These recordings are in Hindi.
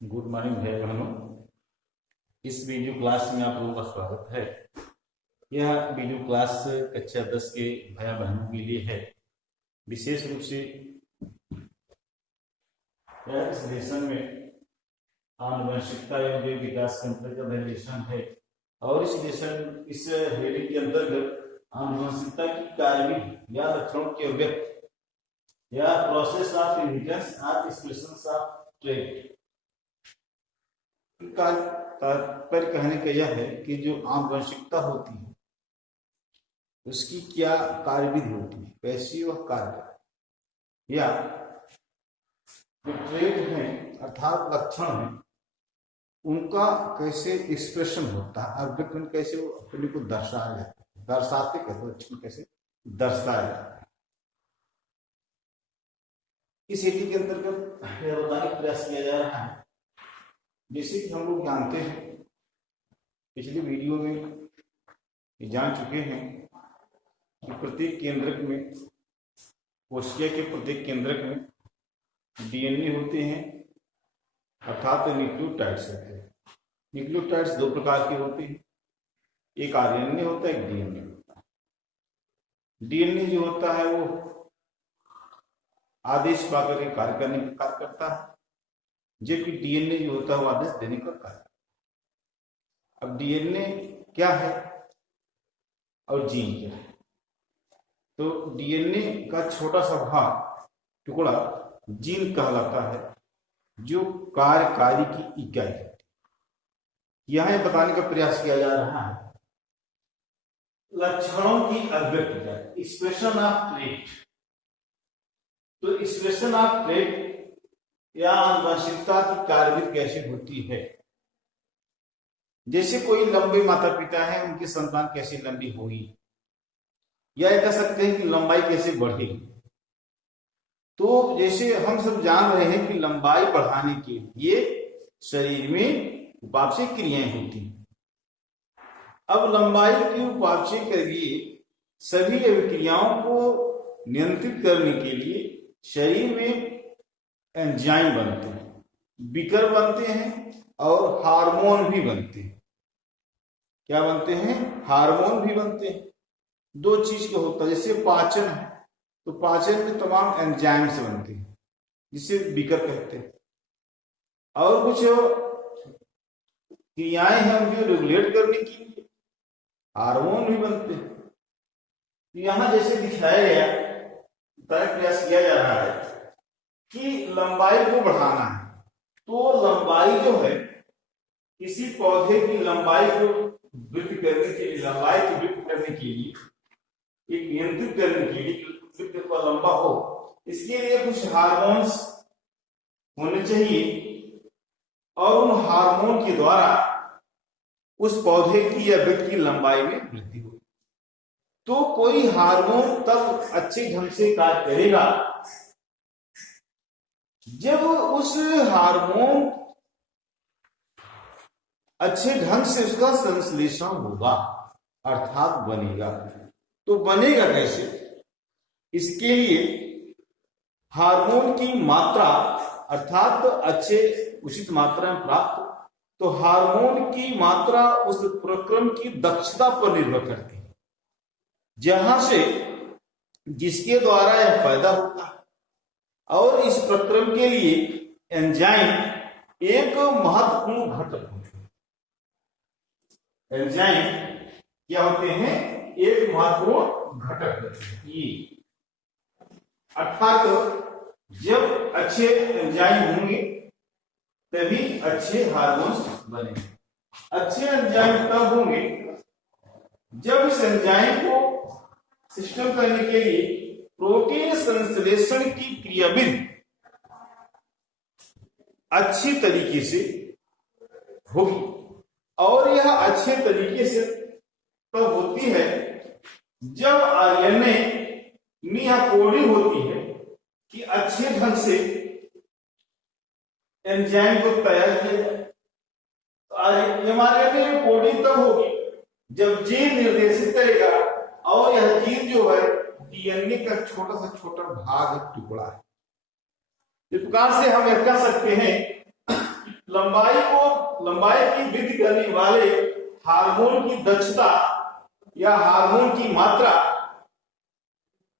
गुड मॉर्निंग भाई बहनों। इस वीडियो क्लास में आप लोगों का स्वागत है। यह वीडियो क्लास कक्षा 10 के भाई बहनों के लिए है। विशेष रूप से यह इस लेसन में आनुवंशिकता एवं विकास के अंतर्गत लेसन है और इस हेडिंग के अंतर्गत आनुवंशिकता की कार्यविधि या लक्षणों के अभिव्यक्त या process of inheritance of expressions of trait का तात्पर्य कहने का यह है कि जो आनुवंशिकता होती है उसकी क्या कार्यविधि होती है, कैसी वह कार्य या जो ट्रेट है अर्थात लक्षण है उनका कैसे एक्सप्रेशन होता है, अभिव्यक्ति कैसे वो अपने को दर्शाया जाता है, दर्शाते कैसे, लक्षण कैसे दर्शाया जाता है। इस हेतु के अंतर्गत यह बताने का प्रयास किया जा रहा है। जैसे कि हम लोग जानते हैं, पिछले वीडियो में ये जान चुके हैं कि प्रत्येक केंद्रक में, कोशिका के प्रत्येक केंद्रक में डीएनए होते हैं अर्थात न्यूक्लियोटाइड्स होते हैं। न्यूक्लियोटाइड्स दो प्रकार के होते हैं, एक आरएनए होता है, एक डीएनए होता है। डीएनए जो होता है वो आदेश पाकर के कार्य करने का कार्य करता है, जबकि डीएनए जो होता है वो आदेश देने का कार्य। अब डीएनए क्या है और जीन क्या है? तो डीएनए का छोटा सा भाग टुकड़ा जीन कहलाता है, जो कार्यकारी की इकाई है। यहां बताने का प्रयास किया जा रहा है लक्षणों की अभिव्यक्ति, एक्सप्रेशन ऑफ ट्रेट। तो एक्सप्रेशन ऑफ ट्रेट या आनुवंशिकता की कार्यविधि कैसे होती है? जैसे कोई लंबे माता पिता है, उनकी संतान कैसे लंबी होगी, या कह सकते हैं कि लंबाई कैसे बढ़ेगी। तो जैसे हम सब जान रहे हैं कि लंबाई बढ़ाने के लिए शरीर में उपापचय क्रियाएं होती हैं। अब लंबाई की उपापचय के लिए सभी अभिक्रियाओं को नियंत्रित करने के लिए शरीर में एंजाइम बनते हैं, बिकर बनते हैं और हार्मोन भी बनते हैं। क्या बनते हैं? हार्मोन भी बनते हैं। दो चीज का होता है। जैसे पाचन है तो पाचन में तमाम एंजाइम्स बनते हैं जिसे बिकर कहते हैं, और कुछ क्रियाएं हैं उनको रेगुलेट करने के लिए हार्मोन भी बनते हैं। तो यहां जैसे दिखाया गया प्रयास किया जा रहा है कि लंबाई को बढ़ाना है, तो लंबाई जो है किसी पौधे की लंबाई को वृद्धि करने के लिए, लंबाई को वृद्धि करने के लिए, एक नियंत्रित करने के लिए वृद्धि को लंबा हो, इसलिए कुछ हार्मोन्स होने चाहिए और उन हार्मोन के द्वारा उस पौधे की या वृक्ष की लंबाई में वृद्धि हो। तो कोई हार्मोन तब अच्छे ढंग से कार्य करेगा जब उस हार्मोन अच्छे ढंग से उसका संश्लेषण होगा अर्थात बनेगा। तो बनेगा कैसे? इसके लिए हार्मोन की मात्रा अर्थात अच्छे उचित मात्रा में प्राप्त, तो हार्मोन की मात्रा उस प्रक्रम की दक्षता पर निर्भर करती है, जहां से जिसके द्वारा यह पैदा होता है। और इस प्रक्रम के लिए एंजाइम एक महत्वपूर्ण घटक होते हैं। एंजाइम क्या होते हैं? एक महत्वपूर्ण घटक होते हैं। अर्थात जब अच्छे एंजाइम होंगे तभी अच्छे हार्मोन्स बनेंगे। अच्छे एंजाइम तब होंगे जब इस एंजाइम को सिस्टम करने के लिए प्रोटीन संश्लेषण की क्रियाविधि अच्छी तरीके से होगी। और यह अच्छे तरीके से तब होती है जब आरएनए में यह कोडिंग होती है कि अच्छे ढंग से एंजाइम को तैयार किया जाए। एमआरएनए में कोडिंग तब होगी जब जीन निर्देशित करेगा, और यह जीन जो है डीएनए का छोटा भाग टुकड़ा है। इस प्रकार से हम यह कह सकते हैं लंबाई की वृद्धि करने वाले हार्मोन की दक्षता या हार्मोन की मात्रा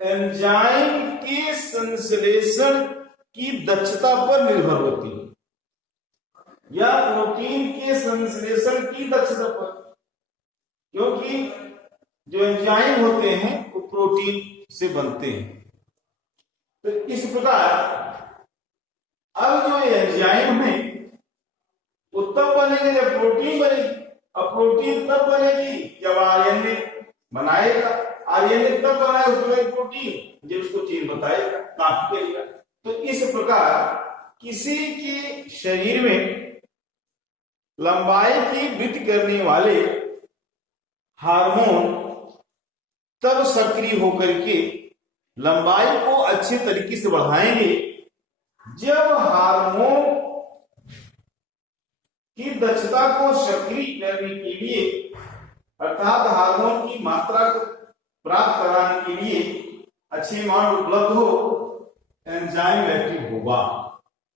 एंजाइम के संश्लेषण की दक्षता पर निर्भर होती है या प्रोटीन के संश्लेषण की दक्षता पर, क्योंकि जो एंजाइम होते हैं वो प्रोटीन से बनते हैं। तो इस प्रकार अब जो एंजाइम है वो तब बनेंगे जब प्रोटीन बनेगी, और प्रोटीन तब बनेगी जब आरएनए बनाएगा, आरएनए तब बनाए उसमें प्रोटीन जब उसको चेन बताएगा, कॉपी करेगा। तो इस प्रकार किसी के शरीर में लंबाई की वृद्धि करने वाले हार्मोन तब सक्रिय होकर के लंबाई को अच्छे तरीके से बढ़ाएंगे जब हार्मोन की दक्षता को सक्रिय करने के लिए, अर्थात हार्मोन की मात्रा को प्राप्त कराने के लिए अच्छे मान उपलब्ध हो, एंजाइम एक्टिव होगा।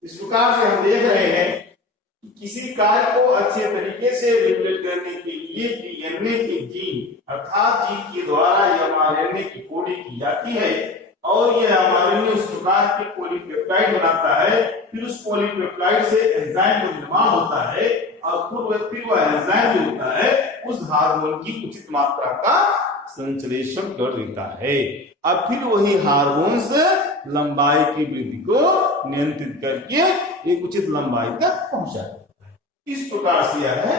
इस प्रकार से हम देख रहे हैं कि किसी कार्य को अच्छे तरीके से रेगुलेट करने के लिए डीएनए के जीन अर्थात जीन के द्वारा एमआरएनए की कोडिंग की जाती है, और यह एमआरएनए उस प्रकार के पॉलीपेप्टाइड बनाता है, फिर उस पॉलीपेप्टाइड से एंजाइम का निर्माण होता है, और फिर वह एंजाइम जो होता है उस हार्मोन की उचित मात्रा का संश्लेषण कर देता है। अब फिर वही हार्मोन से लंबाई की वृद्धि को नियंत्रित करके एक उचित लंबाई तक पहुंचा देता है। इस प्रकार से यह है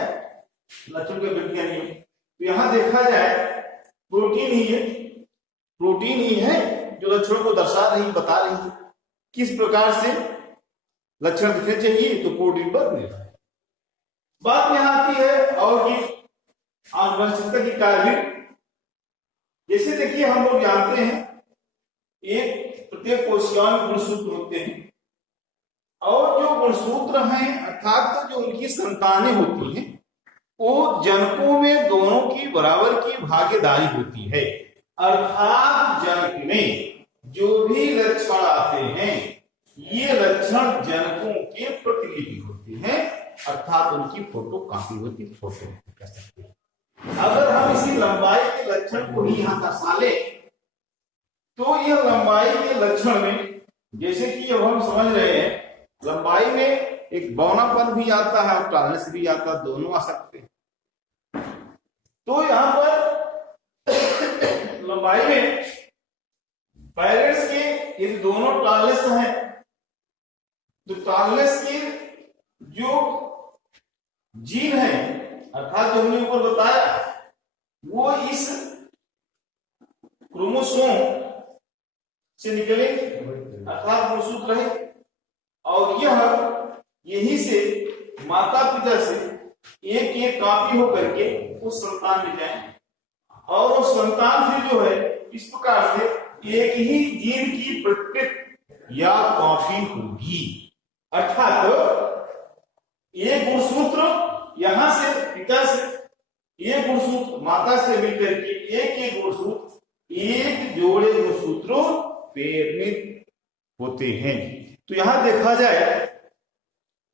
लक्षण के विज्ञान नियम। तो यहां देखा जाए प्रोटीन ही है जो लक्षण को दर्शा रही, बता रही है किस प्रकार से लक्षण दिखने चाहिए, तो प्रोटीन पर निर्भर है। बात यहां आती है और की आनुवंशिकता की कार्य। जैसे देखिए हम लोग जानते हैं एक प्रत्येक कोशिका में गुणसूत्र होते हैं, और जो गुणसूत्र हैं अर्थात जो उनकी संतानें होती हैं वो जनकों में दोनों की बराबर की भागीदारी होती है। अर्थात जनक में जो भी लक्षण आते हैं ये लक्षण जनकों के प्रतिलिपि होते हैं, अर्थात उनकी फोटो कॉपी होती है, फोटो कह सकते हैं। अगर हम इसी लंबाई के लक्षण को ही यहां दर्शा ले तो यह लंबाई के लक्षण में, जैसे कि अब हम समझ रहे हैं लंबाई में एक बौनापन भी आता है और टालनेस भी आता है, दोनों आ सकते हैं। तो यहां पर लंबाई में पेरेंट्स के ये दोनों टालनेस हैं, तो टालनेस के जो जीन है अर्थात जो हमने ऊपर बताया वो इस क्रोमोसोम से निकले अर्थात गुणसूत्र है, और यही से माता पिता से एक एक कॉपी होकर के उस संतान में जाए, और वो संतान फिर जो है इस प्रकार से एक ही जीन की प्रतिकृति या कॉपी होगी। अर्थात एक गुणसूत्र यहां से पिता से, एक गुणसूत्र माता से मिलकर के एक गुणसूत्र, एक जोड़े गुणसूत्रों प्रेरित होते हैं। तो यहां देखा जाए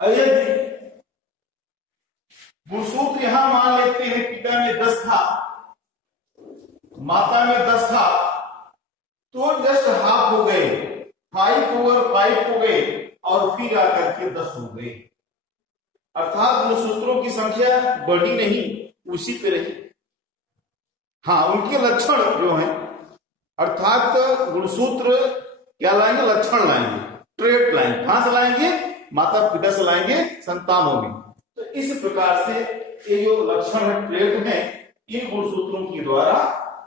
यदि गुणसूत्र यहां मान लेते हैं पिता में 10 था, माता में 10 था, तो जस्ट हाफ हो गए, 5/5 हो गए, और फिर आकर के 10 हो गए। अर्थात गुणसूत्रों की संख्या बढ़ी नहीं, उसी पे रही। हाँ, उनके लक्षण जो हैं अर्थात गुणसूत्र क्या लाएंगे, लक्षण लाएंगे, ट्रेट लाएंगे। कहां से लाएंगे, माता पिता से लाएंगे, संतानों में। तो इस प्रकार से ये जो लक्षण है, ट्रेट है, इन गुणसूत्रों के द्वारा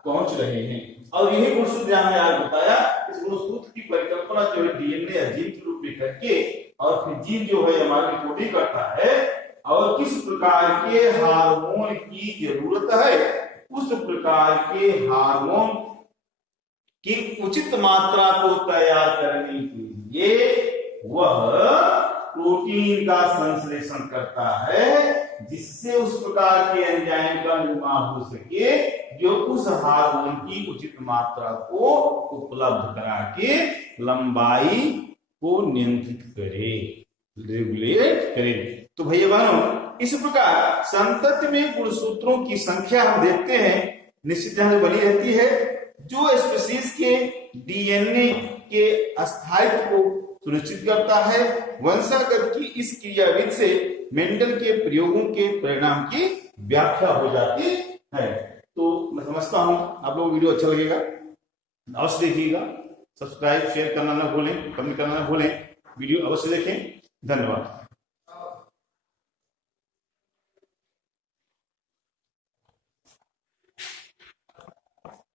पहुंच रहे हैं। और यही गुणसूत्र जहां मैंने आज बताया, इस गुणसूत्र की परिकल्पना जो है डीएनए या जीन के रूप में करके, और फिर जीन जो है हमारी कोडिंग करता है, और किस प्रकार के हार्मोन की जरूरत है उस प्रकार के हार्मोन की उचित मात्रा को तैयार करने के लिए वह प्रोटीन का संश्लेषण करता है, जिससे उस प्रकार के एंजाइम का निर्माण हो सके जो उस हार्मोन की उचित मात्रा को उपलब्ध करा के लंबाई को नियंत्रित करे, रेगुलेट करे। तो भैया बहनों, इस प्रकार संतति में गुणसूत्रों की संख्या हम देखते हैं निश्चित यहाँ बनी रहती है, जो स्पीशीज के डीएनए के अस्थायित्व को सुनिश्चित करता है। वंशागत की इस क्रियाविधि से मेंडल के प्रयोगों के परिणाम की व्याख्या हो जाती है। तो मैं समझता हूं आप लोगों को वीडियो अच्छा लगेगा, अवश्य देखिएगा, सब्सक्राइब शेयर करना ना भूलें, कमेंट करना ना भूलें, वीडियो अवश्य देखें। धन्यवाद।